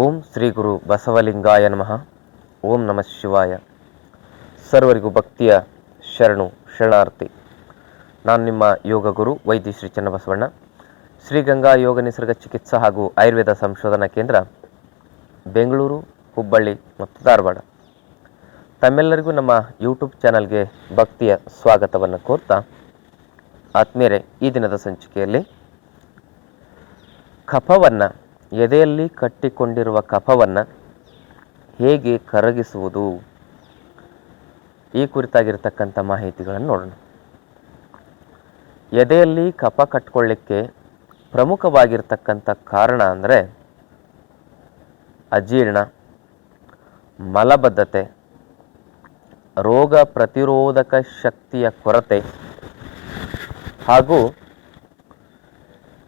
ಓಂ ಶ್ರೀ ಗುರು ಬಸವಲಿಂಗಾಯ ನಮಃ. ಓಂ ನಮಃ ಶಿವಾಯ. ಸರ್ವರಿಗೂ ಭಕ್ತಿಯ ಶರಣಾರ್ಥಿ. ನಾನು ನಿಮ್ಮ ಯೋಗ ಗುರು ವೈದ್ಯ ಶ್ರೀ ಚನ್ನಬಸವಣ್ಣ, ಶ್ರೀಗಂಗಾ ಯೋಗ ನಿಸರ್ಗ ಚಿಕಿತ್ಸಾ ಹಾಗೂ ಆಯುರ್ವೇದ ಸಂಶೋಧನಾ ಕೇಂದ್ರ, ಬೆಂಗಳೂರು, ಹುಬ್ಬಳ್ಳಿ ಮತ್ತು ಧಾರವಾಡ. ತಮ್ಮೆಲ್ಲರಿಗೂ ನಮ್ಮ ಯೂಟ್ಯೂಬ್ ಚಾನಲ್ಗೆ ಭಕ್ತಿಯ ಸ್ವಾಗತವನ್ನು ಕೋರ್ತಾ, ಆತ್ಮೀಯರೇ, ಈ ದಿನದ ಸಂಚಿಕೆಯಲ್ಲಿ ಕಫವನ್ನು, ಎದೆಯಲ್ಲಿ ಕಟ್ಟಿಕೊಂಡಿರುವ ಕಫವನ್ನು ಹೇಗೆ ಕರಗಿಸುವುದು, ಈ ಕುರಿತಾಗಿರ್ತಕ್ಕಂಥ ಮಾಹಿತಿಗಳನ್ನು ನೋಡೋಣ. ಎದೆಯಲ್ಲಿ ಕಫ ಕಟ್ಕೊಳ್ಳಿಕ್ಕೆ ಪ್ರಮುಖವಾಗಿರ್ತಕ್ಕಂಥ ಕಾರಣ ಅಂದರೆ ಅಜೀರ್ಣ, ಮಲಬದ್ಧತೆ, ರೋಗ ಪ್ರತಿರೋಧಕ ಶಕ್ತಿಯ ಕೊರತೆ ಹಾಗೂ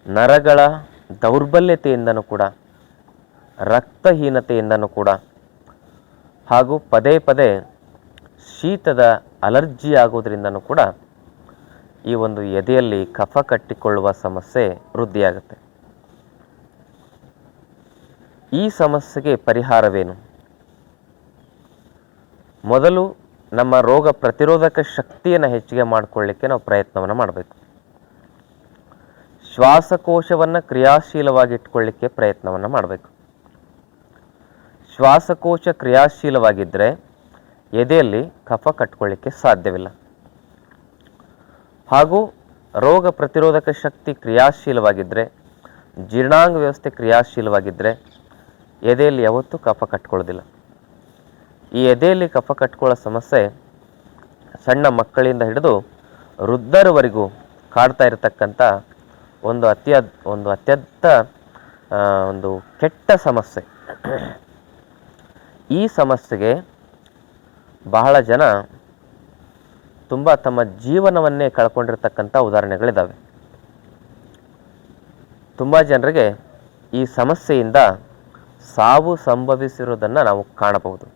ನರಗಳ ದೌರ್ಬಲ್ಯತೆಯಿಂದನೂ ಕೂಡ, ರಕ್ತಹೀನತೆಯಿಂದನೂ ಕೂಡ, ಹಾಗೂ ಪದೇ ಪದೇ ಶೀತದ ಅಲರ್ಜಿ ಆಗೋದ್ರಿಂದನೂ ಕೂಡ ಈ ಒಂದು ಎದೆಯಲ್ಲಿ ಕಫ ಕಟ್ಟಿಕೊಳ್ಳುವ ಸಮಸ್ಯೆ ವೃದ್ಧಿಯಾಗುತ್ತೆ. ಈ ಸಮಸ್ಯೆಗೆ ಪರಿಹಾರವೇನು? ಮೊದಲು ನಮ್ಮ ರೋಗ ಪ್ರತಿರೋಧಕ ಶಕ್ತಿಯನ್ನು ಹೆಚ್ಚಿಗೆ ಮಾಡಿಕೊಳ್ಳಿಕ್ಕೆ ನಾವು ಪ್ರಯತ್ನವನ್ನು ಮಾಡಬೇಕು. ಶ್ವಾಸಕೋಶವನ್ನು ಕ್ರಿಯಾಶೀಲವಾಗಿ ಇಟ್ಕೊಳ್ಳಿಕ್ಕೆ ಪ್ರಯತ್ನವನ್ನು ಮಾಡಬೇಕು. ಶ್ವಾಸಕೋಶ ಕ್ರಿಯಾಶೀಲವಾಗಿದ್ದರೆ ಎದೆಯಲ್ಲಿ ಕಫ ಕಟ್ಕೊಳ್ಳಿಕ್ಕೆ ಸಾಧ್ಯವಿಲ್ಲ. ಹಾಗೂ ರೋಗ ಪ್ರತಿರೋಧಕ ಶಕ್ತಿ ಕ್ರಿಯಾಶೀಲವಾಗಿದ್ದರೆ, ಜೀರ್ಣಾಂಗ ವ್ಯವಸ್ಥೆ ಕ್ರಿಯಾಶೀಲವಾಗಿದ್ದರೆ ಎದೆಯಲ್ಲಿ ಯಾವತ್ತೂ ಕಫ ಕಟ್ಕೊಳ್ಳೋದಿಲ್ಲ. ಈ ಎದೆಯಲ್ಲಿ ಕಫ ಕಟ್ಕೊಳ್ಳೋ ಸಮಸ್ಯೆ ಸಣ್ಣ ಮಕ್ಕಳಿಂದ ಹಿಡಿದು ವೃದ್ಧರವರೆಗೂ ಕಾಡ್ತಾ ಇರತಕ್ಕಂಥ ಒಂದು ಅತ್ಯಂತ ಕೆಟ್ಟ ಸಮಸ್ಯೆ. ಈ ಸಮಸ್ಯೆಗೆ ಬಹಳ ಜನ ತುಂಬ ತಮ್ಮ ಜೀವನವನ್ನೇ ಕಳ್ಕೊಂಡಿರ್ತಕ್ಕಂಥ ಉದಾಹರಣೆಗಳಿದ್ದಾವೆ. ತುಂಬ ಜನರಿಗೆ ಈ ಸಮಸ್ಯೆಯಿಂದ ಸಾವು ಸಂಭವಿಸಿರುವುದನ್ನು ನಾವು ಕಾಣಬಹುದು.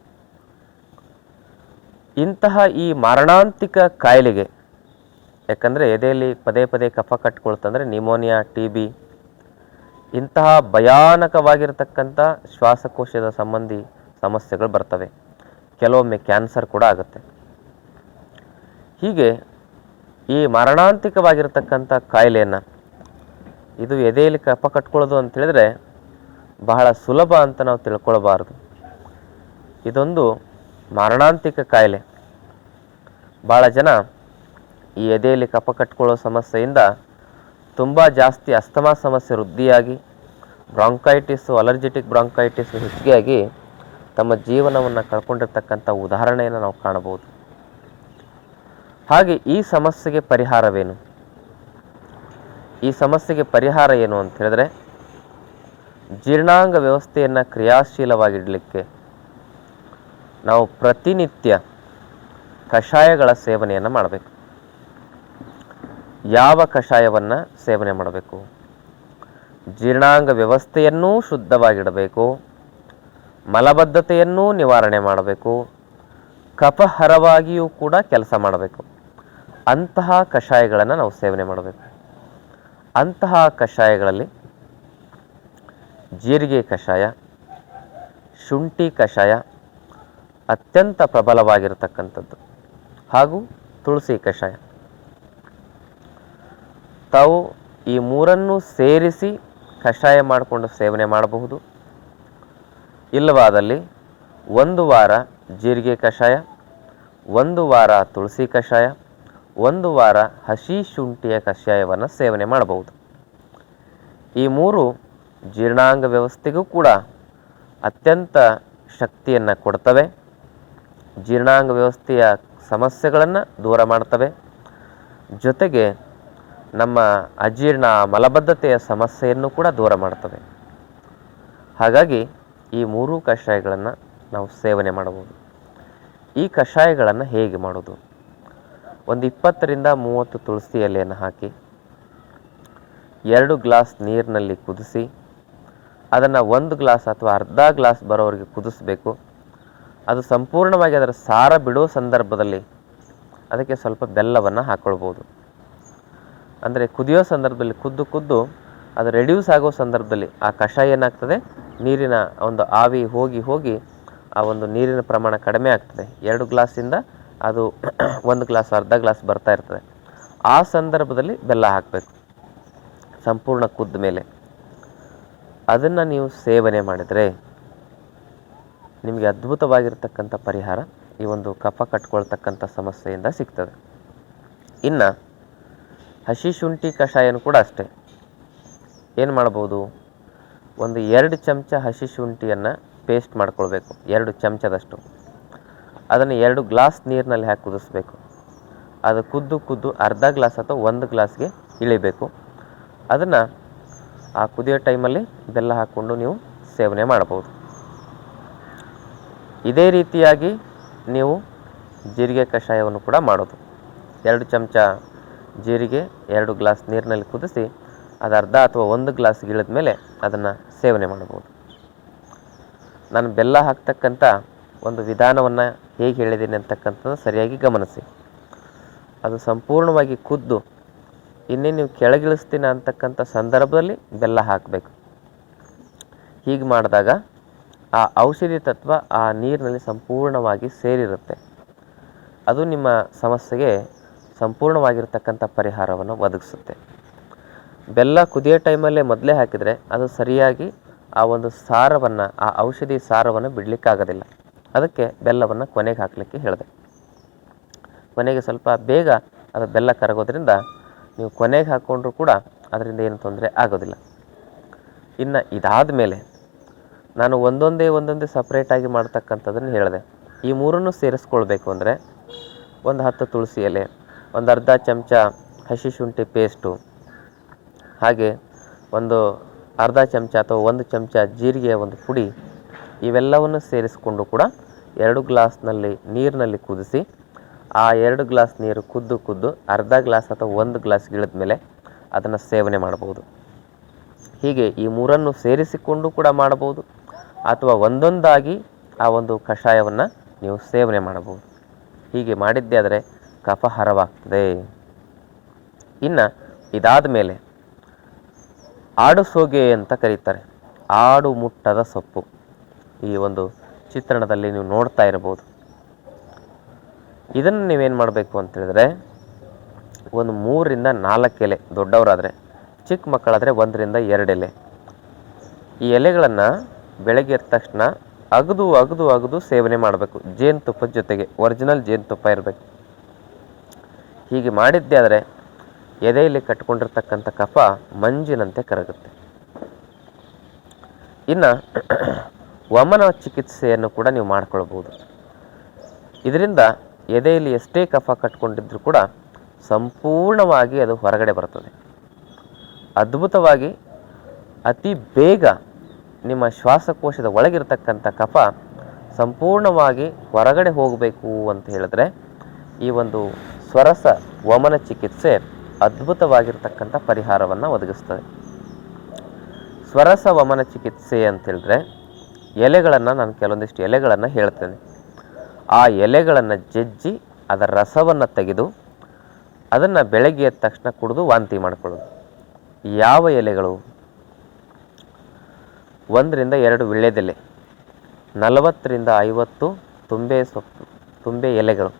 ಇಂತಹ ಈ ಮಾರಣಾಂತಿಕ ಕಾಯಿಲೆಗೆ, ಯಾಕಂದರೆ ಎದೆಯಲ್ಲಿ ಪದೇ ಪದೇ ಕಫ ಕಟ್ಕೊಳ್ತಂದರೆ ನಿಮೋನಿಯಾ, TB ಇಂತಹ ಭಯಾನಕವಾಗಿರ್ತಕ್ಕಂಥ ಶ್ವಾಸಕೋಶದ ಸಂಬಂಧಿ ಸಮಸ್ಯೆಗಳು ಬರ್ತವೆ. ಕೆಲವೊಮ್ಮೆ ಕ್ಯಾನ್ಸರ್ ಕೂಡ ಆಗುತ್ತೆ. ಹೀಗೆ ಈ ಮಾರಣಾಂತಿಕವಾಗಿರ್ತಕ್ಕಂಥ ಕಾಯಿಲೆಯನ್ನು, ಇದು ಎದೆಯಲ್ಲಿ ಕಫ ಕಟ್ಕೊಳ್ಳೋದು ಅಂತ ಹೇಳಿದ್ರೆ ಬಹಳ ಸುಲಭ ಅಂತ ನಾವು ತಿಳ್ಕೊಳ್ಬಾರ್ದು. ಇದೊಂದು ಮಾರಣಾಂತಿಕ ಕಾಯಿಲೆ. ಭಾಳ ಜನ ಈ ಎದೆಯಲ್ಲಿ ಕಫ ಕಟ್ಕೊಳ್ಳೋ ಸಮಸ್ಯೆಯಿಂದ ತುಂಬ ಜಾಸ್ತಿ ಅಸ್ತಮಾ ಸಮಸ್ಯೆ ವೃದ್ಧಿಯಾಗಿ, ಬ್ರಾಂಕೈಟಿಸು, ಅಲರ್ಜಿಟಿಕ್ ಬ್ರಾಂಕೈಟಿಸು ಹೆಚ್ಚಿಗೆಯಾಗಿ ತಮ್ಮ ಜೀವನವನ್ನು ಕಳ್ಕೊಂಡಿರ್ತಕ್ಕಂಥ ಉದಾಹರಣೆಯನ್ನು ನಾವು ಕಾಣಬಹುದು. ಹಾಗೆ ಈ ಸಮಸ್ಯೆಗೆ ಪರಿಹಾರವೇನು? ಈ ಸಮಸ್ಯೆಗೆ ಪರಿಹಾರ ಏನು ಅಂತ ಹೇಳಿದ್ರೆ, ಜೀರ್ಣಾಂಗ ವ್ಯವಸ್ಥೆಯನ್ನು ಕ್ರಿಯಾಶೀಲವಾಗಿಡಲಿಕ್ಕೆ ನಾವು ಪ್ರತಿನಿತ್ಯ ಕಷಾಯಗಳ ಸೇವನೆಯನ್ನು ಮಾಡಬೇಕು. ಯಾವ ಕಷಾಯವನ್ನು ಸೇವನೆ ಮಾಡಬೇಕು? ಜೀರ್ಣಾಂಗ ವ್ಯವಸ್ಥೆಯನ್ನೂ ಶುದ್ಧವಾಗಿಡಬೇಕು, ಮಲಬದ್ಧತೆಯನ್ನೂ ನಿವಾರಣೆ ಮಾಡಬೇಕು, ಕಫಹರವಾಗಿಯೂ ಕೂಡ ಕೆಲಸ ಮಾಡಬೇಕು. ಅಂತಹ ಕಷಾಯಗಳನ್ನು ನಾವು ಸೇವನೆ ಮಾಡಬೇಕು. ಅಂತಹ ಕಷಾಯಗಳಲ್ಲಿ ಜೀರಿಗೆ ಕಷಾಯ, ಶುಂಠಿ ಕಷಾಯ ಅತ್ಯಂತ ಪ್ರಬಲವಾಗಿರತಕ್ಕಂಥದ್ದು, ಹಾಗೂ ತುಳಸಿ ಕಷಾಯ. ತಾವು ಈ ಮೂರನ್ನು ಸೇರಿಸಿ ಕಷಾಯ ಮಾಡಿಕೊಂಡು ಸೇವನೆ ಮಾಡಬಹುದು. ಇಲ್ಲವಾದಲ್ಲಿ 1 ವಾರ ಜೀರಿಗೆ ಕಷಾಯ, 1 ವಾರ ತುಳಸಿ ಕಷಾಯ, 1 ವಾರ ಹಸಿ ಶುಂಠಿಯ ಕಷಾಯವನ್ನು ಸೇವನೆ ಮಾಡಬಹುದು. ಈ ಮೂರು ಜೀರ್ಣಾಂಗ ವ್ಯವಸ್ಥೆಗೂ ಕೂಡ ಅತ್ಯಂತ ಶಕ್ತಿಯನ್ನು ಕೊಡ್ತವೆ. ಜೀರ್ಣಾಂಗ ವ್ಯವಸ್ಥೆಯ ಸಮಸ್ಯೆಗಳನ್ನು ದೂರ ಮಾಡ್ತವೆ. ಜೊತೆಗೆ ನಮ್ಮ ಅಜೀರ್ಣ, ಮಲಬದ್ಧತೆಯ ಸಮಸ್ಯೆಯನ್ನು ಕೂಡ ದೂರ ಮಾಡ್ತವೆ. ಹಾಗಾಗಿ ಈ ಮೂರೂ ಕಷಾಯಗಳನ್ನು ನಾವು ಸೇವನೆ ಮಾಡಬಹುದು. ಈ ಕಷಾಯಗಳನ್ನು ಹೇಗೆ ಮಾಡೋದು? ಒಂದು 20 ರಿಂದ 30 ತುಳಸಿ ಎಲೆಯನ್ನು ಹಾಕಿ 2 ಗ್ಲಾಸ್ ನೀರಿನಲ್ಲಿ ಕುದಿಸಿ, ಅದನ್ನು 1 ಗ್ಲಾಸ್ ಅಥವಾ ಅರ್ಧ ಗ್ಲಾಸ್ ಬರೋವರೆಗೆ ಕುದಿಸ್ಬೇಕು. ಅದು ಸಂಪೂರ್ಣವಾಗಿ ಅದರ ಸಾರ ಬಿಡೋ ಸಂದರ್ಭದಲ್ಲಿ ಅದಕ್ಕೆ ಸ್ವಲ್ಪ ಬೆಲ್ಲವನ್ನು ಹಾಕ್ಕೊಳ್ಬೋದು. ಅಂದರೆ ಕುದಿಯೋ ಸಂದರ್ಭದಲ್ಲಿ ಕುದ್ದು ಅದು ರೆಡ್ಯೂಸ್ ಆಗೋ ಸಂದರ್ಭದಲ್ಲಿ ಆ ಕಷಾಯ ಏನಾಗ್ತದೆ, ನೀರಿನ ಒಂದು ಆವಿ ಹೋಗಿ ಹೋಗಿ ಆ ಒಂದು ನೀರಿನ ಪ್ರಮಾಣ ಕಡಿಮೆ ಆಗ್ತದೆ. 2 ಗ್ಲಾಸಿಂದ ಅದು 1 ಗ್ಲಾಸ್ ಅರ್ಧ ಗ್ಲಾಸ್ ಬರ್ತಾ ಇರ್ತದೆ. ಆ ಸಂದರ್ಭದಲ್ಲಿ ಬೆಲ್ಲ ಹಾಕಬೇಕು ಸಂಪೂರ್ಣ ಕುದ್ದ ಮೇಲೆ. ಅದನ್ನು ನೀವು ಸೇವನೆ ಮಾಡಿದರೆ ನಿಮಗೆ ಅದ್ಭುತವಾಗಿರ್ತಕ್ಕಂಥ ಪರಿಹಾರ ಈ ಒಂದು ಕಫ ಕಟ್ಕೊಳ್ತಕ್ಕಂಥ ಸಮಸ್ಯೆಯಿಂದ ಸಿಗ್ತದೆ. ಇನ್ನು ಹಸಿ ಶುಂಠಿ ಕಷಾಯನೂ ಕೂಡ ಅಷ್ಟೇ. ಏನು ಮಾಡ್ಬೋದು, ಒಂದು 2 ಚಮಚ ಹಸಿ ಶುಂಠಿಯನ್ನು ಪೇಸ್ಟ್ ಮಾಡ್ಕೊಳ್ಬೇಕು, 2 ಚಮಚದಷ್ಟು. ಅದನ್ನು 2 ಗ್ಲಾಸ್ ನೀರಿನಲ್ಲಿ ಹಾಕಿ ಕುದಿಸ್ಬೇಕು. ಅದು ಕುದ್ದು ಅರ್ಧ ಗ್ಲಾಸ್ ಅಥವಾ 1 ಗ್ಲಾಸ್ಗೆ ಇಳಿಬೇಕು. ಅದನ್ನು ಆ ಕುದಿಯೋ ಟೈಮಲ್ಲಿ ಬೆಲ್ಲ ಹಾಕ್ಕೊಂಡು ನೀವು ಸೇವನೆ ಮಾಡ್ಬೋದು. ಇದೇ ರೀತಿಯಾಗಿ ನೀವು ಜೀರಿಗೆ ಕಷಾಯವನ್ನು ಕೂಡ ಮಾಡೋದು. 2 ಚಮಚ ಜೀರಿಗೆ 2 ಗ್ಲಾಸ್ ನೀರಿನಲ್ಲಿ ಕುದಿಸಿ ಅದು ಅರ್ಧ ಅಥವಾ 1 ಗ್ಲಾಸ್ ಇಳಿದ ಮೇಲೆ ಅದನ್ನು ಸೇವನೆ ಮಾಡ್ಬೋದು. ನಾನು ಬೆಲ್ಲ ಹಾಕ್ತಕ್ಕಂಥ ಒಂದು ವಿಧಾನವನ್ನು ಹೇಗೆ ಹೇಳಿದ್ದೀನಿ ಅಂತಕ್ಕಂಥದ್ದು ಸರಿಯಾಗಿ ಗಮನಿಸಿ. ಅದು ಸಂಪೂರ್ಣವಾಗಿ ಕುದ್ದು ಇನ್ನೇ ನೀವು ಕೆಳಗಿಳಿಸ್ತೀನಿ ಅಂತಕ್ಕಂಥ ಸಂದರ್ಭದಲ್ಲಿ ಬೆಲ್ಲ ಹಾಕಬೇಕು. ಹೀಗೆ ಮಾಡಿದಾಗ ಆ ಔಷಧಿ ತತ್ವ ಆ ನೀರಿನಲ್ಲಿ ಸಂಪೂರ್ಣವಾಗಿ ಸೇರಿರುತ್ತೆ. ಅದು ನಿಮ್ಮ ಸಮಸ್ಯೆಗೆ ಸಂಪೂರ್ಣವಾಗಿರ್ತಕ್ಕಂಥ ಪರಿಹಾರವನ್ನು ಒದಗಿಸುತ್ತೆ. ಬೆಲ್ಲ ಕುದಿಯೋ ಟೈಮಲ್ಲೇ ಮೊದಲೇ ಹಾಕಿದರೆ ಅದು ಸರಿಯಾಗಿ ಆ ಒಂದು ಸಾರವನ್ನು, ಆ ಔಷಧಿ ಸಾರವನ್ನು ಬಿಡಲಿಕ್ಕಾಗೋದಿಲ್ಲ. ಅದಕ್ಕೆ ಬೆಲ್ಲವನ್ನು ಕೊನೆಗೆ ಹಾಕಲಿಕ್ಕೆ ಹೇಳಿದೆ. ಕೊನೆಗೆ ಸ್ವಲ್ಪ ಬೇಗ ಅದು ಬೆಲ್ಲ ಕರಗೋದ್ರಿಂದ ನೀವು ಕೊನೆಗೆ ಹಾಕ್ಕೊಂಡ್ರೂ ಕೂಡ ಅದರಿಂದ ಏನು ತೊಂದರೆ ಆಗೋದಿಲ್ಲ. ಇನ್ನು ಇದಾದ ಮೇಲೆ ನಾನು ಒಂದೊಂದೇ ಸಪ್ರೇಟಾಗಿ ಮಾಡ್ತಕ್ಕಂಥದ್ದನ್ನು ಹೇಳಿದೆ. ಈ ಮೂರನ್ನು ಸೇರಿಸ್ಕೊಳ್ಬೇಕು ಅಂದರೆ ಒಂದು 10 ತುಳಸಿ ಎಲೆ, ಒಂದು ಅರ್ಧ ಚಮಚ ಹಸಿ ಶುಂಠಿ ಪೇಸ್ಟು, ಹಾಗೆ ಒಂದು ಅರ್ಧ ಚಮಚ ಅಥವಾ 1 ಚಮಚ ಜೀರಿಗೆಯ ಒಂದು ಪುಡಿ, ಇವೆಲ್ಲವನ್ನು ಸೇರಿಸಿಕೊಂಡು ಕೂಡ 2 ಗ್ಲಾಸ್ನಲ್ಲಿ ನೀರಿನಲ್ಲಿ ಕುದಿಸಿ ಆ 2 ಗ್ಲಾಸ್ ನೀರು ಕುದ್ದು ಅರ್ಧ ಗ್ಲಾಸ್ ಅಥವಾ 1 ಗ್ಲಾಸ್ ಇಳಿದ ಮೇಲೆ ಅದನ್ನು ಸೇವನೆ ಮಾಡ್ಬೋದು. ಹೀಗೆ ಈ ಮೂರನ್ನು ಸೇರಿಸಿಕೊಂಡು ಕೂಡ ಮಾಡಬಹುದು ಅಥವಾ ಒಂದೊಂದಾಗಿ ಆ ಒಂದು ಕಷಾಯವನ್ನು ನೀವು ಸೇವನೆ ಮಾಡಬಹುದು. ಹೀಗೆ ಮಾಡಿದ್ದೇ ಆದರೆ ಕಫ ಹರವಾಗ್ತದೆ. ಇನ್ನು ಇದಾದ ಮೇಲೆ ಆಡು ಸೋಗೆ ಅಂತ ಕರೀತಾರೆ, ಆಡು ಮುಟ್ಟದ ಸೊಪ್ಪು. ಈ ಒಂದು ಚಿತ್ರಣದಲ್ಲಿ ನೀವು ನೋಡ್ತಾ ಇರ್ಬೋದು. ಇದನ್ನು ನೀವೇನು ಮಾಡಬೇಕು ಅಂತ ಹೇಳಿದ್ರೆ ಒಂದು 3 ರಿಂದ 4 ಎಲೆ, ದೊಡ್ಡವರಾದರೆ, ಚಿಕ್ಕ ಮಕ್ಕಳಾದರೆ 1 ರಿಂದ 2 ಎಲೆ. ಈ ಎಲೆಗಳನ್ನು ಬೆಳಗ್ಗೆ ಎದ್ದ ತಕ್ಷಣ ಅಗದು ಸೇವನೆ ಮಾಡಬೇಕು. ಜೇನುತುಪ್ಪದ ಜೊತೆಗೆ, ಒರಿಜಿನಲ್ ಜೇನುತುಪ್ಪ ಇರಬೇಕು. ಹೀಗೆ ಮಾಡಿದ್ದೇ ಆದರೆ ಎದೆಯಲ್ಲಿ ಕಟ್ಕೊಂಡಿರ್ತಕ್ಕಂಥ ಕಫ ಮಂಜಿನಂತೆ ಕರಗುತ್ತೆ. ಇನ್ನು ವಮನ ಚಿಕಿತ್ಸೆಯನ್ನು ಕೂಡ ನೀವು ಮಾಡ್ಕೊಳ್ಬೋದು. ಇದರಿಂದ ಎದೆಯಲ್ಲಿ ಎಷ್ಟೇ ಕಫ ಕಟ್ಕೊಂಡಿದ್ರೂ ಕೂಡ ಸಂಪೂರ್ಣವಾಗಿ ಅದು ಹೊರಗಡೆ ಬರ್ತದೆ. ಅದ್ಭುತವಾಗಿ ಅತಿ ಬೇಗ ನಿಮ್ಮ ಶ್ವಾಸಕೋಶದ ಒಳಗಿರ್ತಕ್ಕಂಥ ಕಫ ಸಂಪೂರ್ಣವಾಗಿ ಹೊರಗಡೆ ಹೋಗಬೇಕು ಅಂತ ಹೇಳಿದ್ರೆ ಈ ಒಂದು ಸ್ವರಸ ವಮನ ಚಿಕಿತ್ಸೆ ಅದ್ಭುತವಾಗಿರ್ತಕ್ಕಂಥ ಪರಿಹಾರವನ್ನು ಒದಗಿಸ್ತದೆ. ಸ್ವರಸ ವಮನ ಚಿಕಿತ್ಸೆ ಅಂತ ಹೇಳಿದ್ರೆ ಎಲೆಗಳನ್ನು, ನಾನು ಕೆಲವೊಂದಿಷ್ಟು ಎಲೆಗಳನ್ನು ಹೇಳ್ತೇನೆ. ಆ ಎಲೆಗಳನ್ನು ಜಜ್ಜಿ ಅದರ ರಸವನ್ನು ತೆಗೆದು ಅದನ್ನು ಬೆಳಗ್ಗೆ ಎದ್ದ ತಕ್ಷಣ ಕುಡಿದು ವಾಂತಿ ಮಾಡಿಕೊಳ್ಳೋದು. ಯಾವ ಎಲೆಗಳು? 1 ರಿಂದ 2 ವೀಳ್ಯದೆಲೆ, 40 ರಿಂದ 50 ತುಂಬೆ ಎಲೆಗಳು.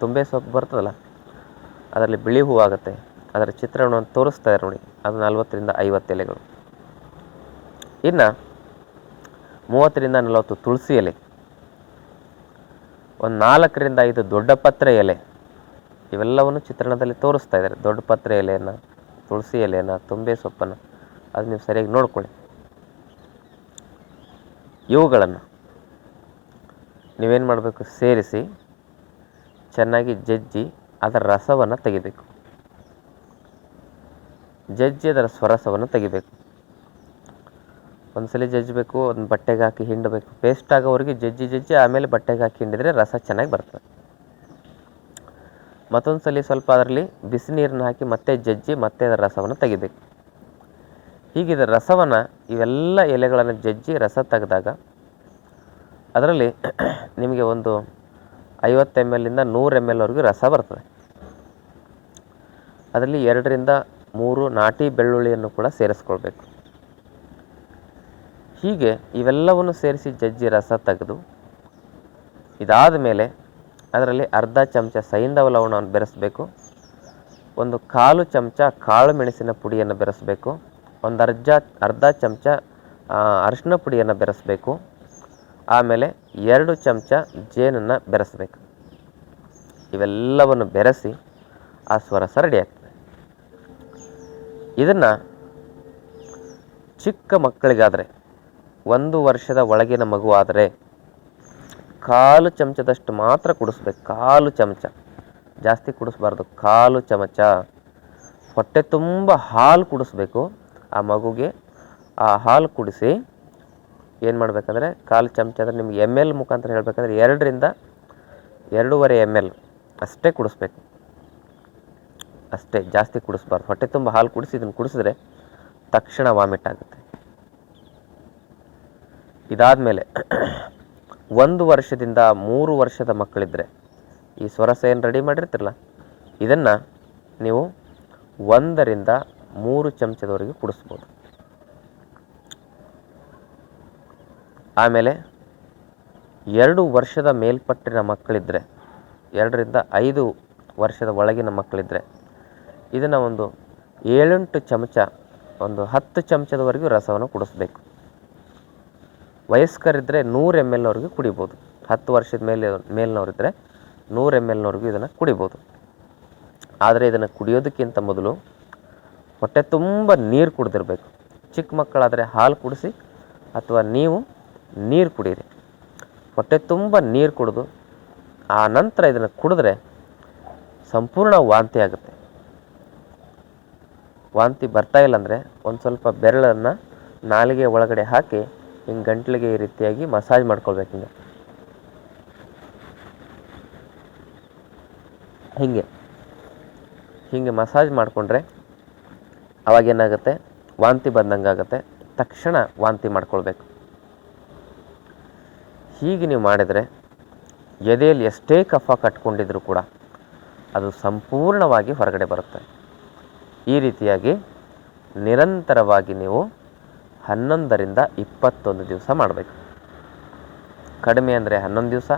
ತುಂಬೆ ಸೊಪ್ಪು ಬರ್ತದಲ್ಲ, ಅದರಲ್ಲಿ ಬಿಳಿ ಹೂ ಆಗುತ್ತೆ, ಅದರ ಚಿತ್ರಣವನ್ನು ತೋರಿಸ್ತಾ ಇದ್ದಾರೆ ನೋಡಿ, ಅದು 40 ರಿಂದ 50 ಎಲೆಗಳು. ಇನ್ನು 30 ರಿಂದ 40 ತುಳಸಿ ಎಲೆ, ಒಂದು 4 ರಿಂದ 5 ದೊಡ್ಡ ಪತ್ರೆ ಎಲೆ. ಇವೆಲ್ಲವನ್ನು ಚಿತ್ರಣದಲ್ಲಿ ತೋರಿಸ್ತಾ ಇದ್ದಾರೆ. ದೊಡ್ಡ ಪತ್ರೆ ಎಲೆಯನ್ನು, ತುಳಸಿ ಎಲೆಯನ್ನು, ತುಂಬೆ ಸೊಪ್ಪನ್ನು, ಅದು ನೀವು ಸರಿಯಾಗಿ ನೋಡ್ಕೊಳ್ಳಿ. ಇವುಗಳನ್ನು ನೀವೇನು ಮಾಡಬೇಕು, ಸೇರಿಸಿ ಚೆನ್ನಾಗಿ ಜಜ್ಜಿ ಅದರ ರಸವನ್ನು ತೆಗಿಬೇಕು. ಜಜ್ಜಿ ಅದರ ಸ್ವರಸವನ್ನು ತೆಗಿಬೇಕು. ಒಂದ್ಸಲಿ ಜಜ್ಜಬೇಕು, ಒಂದು ಬಟ್ಟೆಗೆ ಹಾಕಿ ಹಿಂಡಬೇಕು. ಪೇಸ್ಟ್ ಆಗೋವರೆಗೆ ಜಜ್ಜಿ ಆಮೇಲೆ ಬಟ್ಟೆಗೆ ಹಾಕಿ ಹಿಂಡಿದರೆ ರಸ ಚೆನ್ನಾಗಿ ಬರ್ತದೆ. ಮತ್ತೊಂದು ಸಲ ಸ್ವಲ್ಪ ಅದರಲ್ಲಿ ಬಿಸಿ ನೀರನ್ನು ಹಾಕಿ ಮತ್ತೆ ಜಜ್ಜಿ ಮತ್ತೆ ಅದರ ರಸವನ್ನು ತೆಗಿಬೇಕು. ಹೀಗೆ ಇದರ ರಸವನ್ನು, ಇವೆಲ್ಲ ಎಲೆಗಳನ್ನು ಜಜ್ಜಿ ರಸ ತೆಗೆದಾಗ ಅದರಲ್ಲಿ ನಿಮಗೆ ಒಂದು 50 ml ಇಂದ 100 ml ವರೆಗೂ ರಸ ಬರ್ತದೆ. ಅದರಲ್ಲಿ 2 ರಿಂದ 3 ನಾಟಿ ಬೆಳ್ಳುಳ್ಳಿಯನ್ನು ಕೂಡ ಸೇರಿಸ್ಕೊಳ್ಬೇಕು. ಹೀಗೆ ಇವೆಲ್ಲವನ್ನು ಸೇರಿಸಿ ಜಜ್ಜಿ ರಸ ತೆಗೆದು ಇದಾದ ಮೇಲೆ ಅದರಲ್ಲಿ ಅರ್ಧ ಚಮಚ ಸೈಂಧವ ಲವಣವನ್ನು ಬೆರೆಸಬೇಕು, ಒಂದು ಕಾಲು ಚಮಚ ಕಾಳು ಮೆಣಸಿನ ಪುಡಿಯನ್ನು ಬೆರೆಸಬೇಕು, ಒಂದು ಅರ್ಧ ಚಮಚ ಅರಿಶಿನ ಪುಡಿಯನ್ನು ಬೆರೆಸಬೇಕು, ಆಮೇಲೆ 2 ಚಮಚ ಜೇನನ್ನು ಬೆರೆಸಬೇಕು. ಇವೆಲ್ಲವನ್ನು ಬೆರೆಸಿ ಆ ಸ್ವರಸ ರೆಡಿ ಆಗ್ತದೆ. ಇದನ್ನು ಚಿಕ್ಕ ಮಕ್ಕಳಿಗಾದರೆ 1 ವರ್ಷದ ಒಳಗಿನ ಮಗು ಆದರೆ ಕಾಲು ಚಮಚದಷ್ಟು ಮಾತ್ರ ಕುಡಿಸ್ಬೇಕು. ಕಾಲು ಚಮಚ, ಜಾಸ್ತಿ ಕುಡಿಸ್ಬಾರ್ದು. ಕಾಲು ಚಮಚ ಹೊಟ್ಟೆ ತುಂಬ ಹಾಲು ಕುಡಿಸ್ಬೇಕು ಆ ಮಗುಗೆ. ಆ ಹಾಲು ಕುಡಿಸಿ ಏನು ಮಾಡಬೇಕಂದ್ರೆ ಕಾಲು ಚಮಚ ಅಂದರೆ ನಿಮ್ಗೆ ml ಮುಖಾಂತರ ಹೇಳಬೇಕಂದ್ರೆ 2 ರಿಂದ 2.5 ml ಅಷ್ಟೇ ಕುಡಿಸ್ಬೇಕು. ಅಷ್ಟೇ, ಜಾಸ್ತಿ ಕುಡಿಸ್ಬಾರ್ದು. ಹೊಟ್ಟೆ ತುಂಬ ಹಾಲು ಕುಡಿಸಿ ಇದನ್ನು ಕುಡಿಸಿದ್ರೆ ತಕ್ಷಣ ವಾಮಿಟ್ ಆಗುತ್ತೆ. ಇದಾದಮೇಲೆ 1 ವರ್ಷದಿಂದ 3 ವರ್ಷದ ಮಕ್ಕಳಿದ್ದರೆ ಈ ಸ್ವರಸ ಏನು ರೆಡಿ ಮಾಡಿರ್ತಿರಲ್ಲ, ಇದನ್ನು ನೀವು 1 ರಿಂದ 3 ಚಮಚದವರೆಗೆ ಕುಡಿಸ್ಬೋದು. ಆಮೇಲೆ 2 ವರ್ಷದ ಮೇಲ್ಪಟ್ಟಿನ ಮಕ್ಕಳಿದ್ದರೆ, 2 ರಿಂದ 5 ವರ್ಷದ ಒಳಗಿನ ಮಕ್ಕಳಿದ್ದರೆ ಇದನ್ನು ಒಂದು 7-8 ಚಮಚ, ಒಂದು 10 ಚಮಚದವರೆಗೂ ರಸವನ್ನು ಕುಡಿಸ್ಬೇಕು. ವಯಸ್ಕರಿದ್ದರೆ 100 ml ಕುಡಿಬೋದು. 10 ವರ್ಷದ ಮೇಲಿನವರಿದ್ದರೆ 100 ml ಇದನ್ನು ಕುಡಿಬೋದು. ಆದರೆ ಇದನ್ನು ಕುಡಿಯೋದಕ್ಕಿಂತ ಮೊದಲು ಹೊಟ್ಟೆ ತುಂಬ ನೀರು ಕುಡಿದಿರಬೇಕು. ಚಿಕ್ಕ ಮಕ್ಕಳಾದರೆ ಹಾಲು ಕುಡಿಸಿ ಅಥವಾ ನೀವು ನೀರು ಕುಡೀರಿ. ಹೊಟ್ಟೆ ತುಂಬ ನೀರು ಕುಡಿದು ಆ ನಂತರ ಇದನ್ನು ಕುಡಿದ್ರೆ ಸಂಪೂರ್ಣ ವಾಂತಿ ಆಗುತ್ತೆ. ವಾಂತಿ ಬರ್ತಾ ಇಲ್ಲ ಅಂದರೆ ಒಂದು ಸ್ವಲ್ಪ ಬೆರಳನ್ನು ನಾಲಿಗೆ ಒಳಗಡೆ ಹಾಕಿ ಹಿಂಗೆ ಗಂಟ್ಲಿಗೆ ಈ ರೀತಿಯಾಗಿ ಮಸಾಜ್ ಮಾಡ್ಕೊಳ್ಬೇಕು. ಹಿಂಗೆ ಮಸಾಜ್ ಮಾಡಿಕೊಂಡ್ರೆ ಅವಾಗೇನಾಗುತ್ತೆ, ವಾಂತಿ ಬಂದಂಗೆ ಆಗುತ್ತೆ. ತಕ್ಷಣ ವಾಂತಿ ಮಾಡ್ಕೊಳ್ಬೇಕು. ಹೀಗೆ ನೀವು ಮಾಡಿದರೆ ಎದೆಯಲ್ಲಿ ಎಷ್ಟೇ ಕಫ ಕಟ್ಕೊಂಡಿದ್ರೂ ಕೂಡ ಅದು ಸಂಪೂರ್ಣವಾಗಿ ಹೊರಗಡೆ ಬರುತ್ತೆ. ಈ ರೀತಿಯಾಗಿ ನಿರಂತರವಾಗಿ ನೀವು 11 ರಿಂದ 21 ದಿವಸ ಮಾಡಬೇಕು. ಕಡಿಮೆ ಅಂದರೆ 11 ದಿವಸ,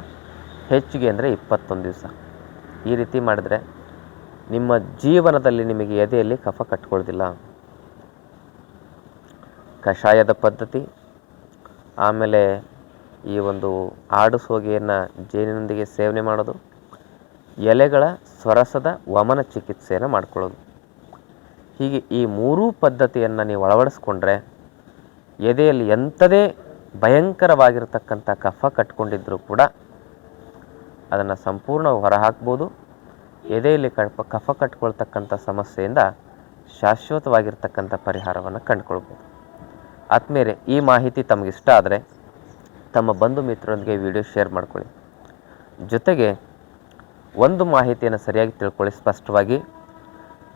ಹೆಚ್ಚಿಗೆ ಅಂದರೆ 21 ದಿವಸ. ಈ ರೀತಿ ಮಾಡಿದರೆ ನಿಮ್ಮ ಜೀವನದಲ್ಲಿ ನಿಮಗೆ ಎದೆಯಲ್ಲಿ ಕಫ ಕಟ್ಕೊಳ್ಳೋದಿಲ್ಲ. ಕಷಾಯದ ಪದ್ಧತಿ, ಆಮೇಲೆ ಈ ಒಂದು ಆಡು ಸೋಗೆಯನ್ನು ಜೇನಿನೊಂದಿಗೆ ಸೇವನೆ ಮಾಡೋದು, ಎಲೆಗಳ ಸ್ವರಸದ ವಮನ ಚಿಕಿತ್ಸೆಯನ್ನು ಮಾಡ್ಕೊಳ್ಳೋದು, ಹೀಗೆ ಈ 3 ಪದ್ಧತಿಯನ್ನು ನೀವು ಅಳವಡಿಸ್ಕೊಂಡ್ರೆ ಎದೆಯಲ್ಲಿ ಎಂಥದೇ ಭಯಂಕರವಾಗಿರ್ತಕ್ಕಂಥ ಕಫ ಕಟ್ಕೊಂಡಿದ್ದರೂ ಕೂಡ ಅದನ್ನು ಸಂಪೂರ್ಣ ಹೊರಹಾಕ್ಬೋದು. ಎದೆಯಲ್ಲಿ ಕಫ ಕಟ್ಕೊಳ್ತಕ್ಕಂಥ ಸಮಸ್ಯೆಯಿಂದ ಶಾಶ್ವತವಾಗಿರ್ತಕ್ಕಂಥ ಪರಿಹಾರವನ್ನು ಕಂಡುಕೊಳ್ಬೋದು. ಆದ್ಮೇಲೆ ಈ ಮಾಹಿತಿ ತಮಗಿಷ್ಟ ಆದರೆ ತಮ್ಮ ಬಂಧು ಮಿತ್ರರೊಂದಿಗೆ ವಿಡಿಯೋ ಶೇರ್ ಮಾಡ್ಕೊಳ್ಳಿ. ಜೊತೆಗೆ ಒಂದು ಮಾಹಿತಿಯನ್ನು ಸರಿಯಾಗಿ ತಿಳ್ಕೊಳ್ಳಿ ಸ್ಪಷ್ಟವಾಗಿ.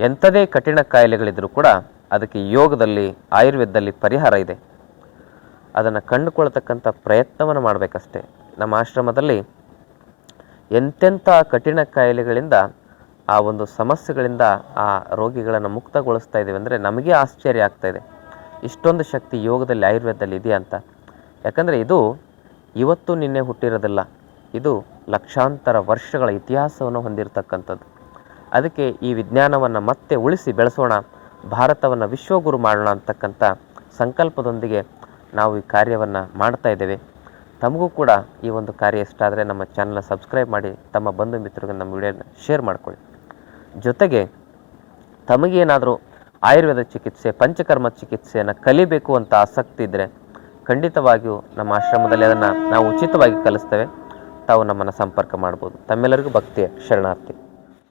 ಎಂಥದೇ ಕಠಿಣ ಕಾಯಿಲೆಗಳಿದ್ರೂ ಕೂಡ ಅದಕ್ಕೆ ಯೋಗದಲ್ಲಿ, ಆಯುರ್ವೇದದಲ್ಲಿ ಪರಿಹಾರ ಇದೆ. ಅದನ್ನು ಕಂಡುಕೊಳ್ತಕ್ಕಂಥ ಪ್ರಯತ್ನವನ್ನು ಮಾಡಬೇಕಷ್ಟೇ. ನಮ್ಮ ಆಶ್ರಮದಲ್ಲಿ ಎಂತೆಂಥ ಕಠಿಣ ಕಾಯಿಲೆಗಳಿಂದ, ಆ ಒಂದು ಸಮಸ್ಯೆಗಳಿಂದ ಆ ರೋಗಿಗಳನ್ನು ಮುಕ್ತಗೊಳಿಸ್ತಾ ಇದ್ದೀವಿ ಅಂದರೆ ನಮಗೆ ಆಶ್ಚರ್ಯ ಆಗ್ತಾ ಇದೆ. ಇಷ್ಟೊಂದು ಶಕ್ತಿ ಯೋಗದಲ್ಲಿ, ಆಯುರ್ವೇದದಲ್ಲಿ ಇದೆಯಾ ಅಂತ. ಯಾಕಂದರೆ ಇದು ಇವತ್ತು ನಿನ್ನೆ ಹುಟ್ಟಿರೋದಿಲ್ಲ, ಇದು ಲಕ್ಷಾಂತರ ವರ್ಷಗಳ ಇತಿಹಾಸವನ್ನು ಹೊಂದಿರತಕ್ಕಂಥದ್ದು. ಅದಕ್ಕೆ ಈ ವಿಜ್ಞಾನವನ್ನು ಮತ್ತೆ ಉಳಿಸಿ ಬೆಳೆಸೋಣ, ಭಾರತವನ್ನು ವಿಶ್ವಗುರು ಮಾಡೋಣ ಅಂತಕ್ಕಂಥ ಸಂಕಲ್ಪದೊಂದಿಗೆ ನಾವು ಈ ಕಾರ್ಯವನ್ನು ಮಾಡ್ತಾ ಇದ್ದೇವೆ. ತಮಗೂ ಕೂಡ ಈ ಒಂದು ಕಾರ್ಯ ಇಷ್ಟ ಆದರೆ ನಮ್ಮ ಚಾನಲ್ನ ಸಬ್ಸ್ಕ್ರೈಬ್ ಮಾಡಿ, ತಮ್ಮ ಬಂಧು ಮಿತ್ರರಿಗೆ ನಮ್ಮ ವಿಡಿಯೋನ ಶೇರ್ ಮಾಡ್ಕೊಳ್ಳಿ. ಜೊತೆಗೆ ತಮಗೇನಾದರೂ ಆಯುರ್ವೇದ ಚಿಕಿತ್ಸೆ, ಪಂಚಕರ್ಮ ಚಿಕಿತ್ಸೆಯನ್ನು ಕಲಿಬೇಕು ಅಂತ ಆಸಕ್ತಿ ಇದ್ದರೆ ಖಂಡಿತವಾಗಿಯೂ ನಮ್ಮ ಆಶ್ರಮದಲ್ಲಿ ಅದನ್ನು ನಾವು ಉಚಿತವಾಗಿ ಕಲಿಸ್ತೇವೆ. ತಾವು ನಮ್ಮನ್ನು ಸಂಪರ್ಕ ಮಾಡ್ಬೋದು. ತಮ್ಮೆಲ್ಲರಿಗೂ ಭಕ್ತಿಯ ಶರಣಾರ್ಥಿ.